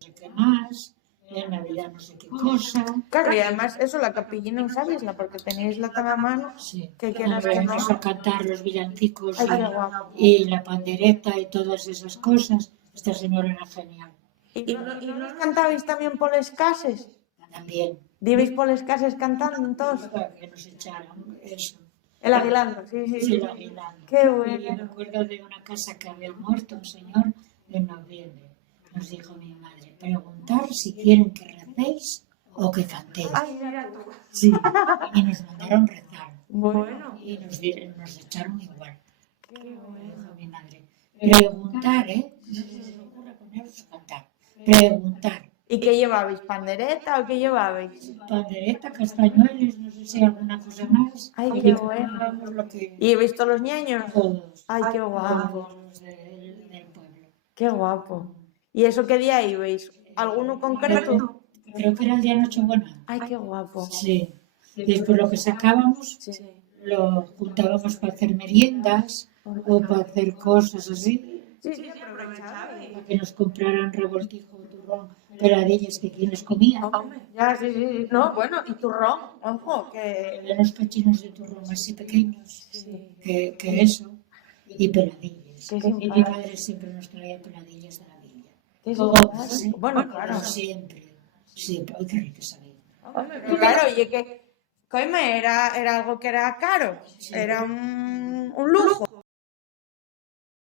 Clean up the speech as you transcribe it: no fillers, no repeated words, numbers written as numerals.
sé qué más, en Navidad no sé qué cosa. Claro, y además eso, la capillina usáisla porque tenéis la tama a mano. Sí, Que quieras que no. vamos a cantar los villancicos Ay, qué guapo. y la pandereta y todas esas cosas. Esta señora era genial. ¿Y no cantabais también por las cases? También. ¿Dibais por las cases cantando entonces? Para que nos echaran eso. El aguilando, sí. Sí, el aguilando. Qué Y bueno. me acuerdo de una casa que había muerto un señor en noviembre. Nos dijo mi madre, preguntar si quieren que recéis o que cantéis. Ay, mira tú. Sí, y nos mandaron rezar. Bueno. Y nos echaron igual. Dijo mi madre, preguntar, ¿eh? No se os ocurra poneros a cantar. Preguntar. ¿Y qué llevabais? ¿Pandereta o qué llevabais? Pandereta, castañuelos, no sé si alguna cosa más. Ay, Y qué cantábamos lo que ¿Y ibais todos los niños? todos. Ay, qué guapo. Todos los del pueblo. Qué guapo. ¿Y eso qué día ibais? ¿Alguno concreto? Creo que era el día de Nochebuena. Ay, qué guapo. Sí. Después lo que sacábamos lo juntábamos para hacer meriendas o para hacer cosas así. Sí, aprovechabais. Para que nos compraran revoltijo, turrón, peladillas que quienes comían. Ya, sí. No, bueno, y turrón, ojo, que... Había unos cachinos de turrón así pequeños que eso. Y peladillas. Qué Y simpático. mi padre siempre nos traía peladillas de la villa. Qué Todas, simpático. Bueno, claro. Siempre. Ay, qué rico sabía. Hombre, pero claro, y es que, coime, era algo que era caro, era un lujo.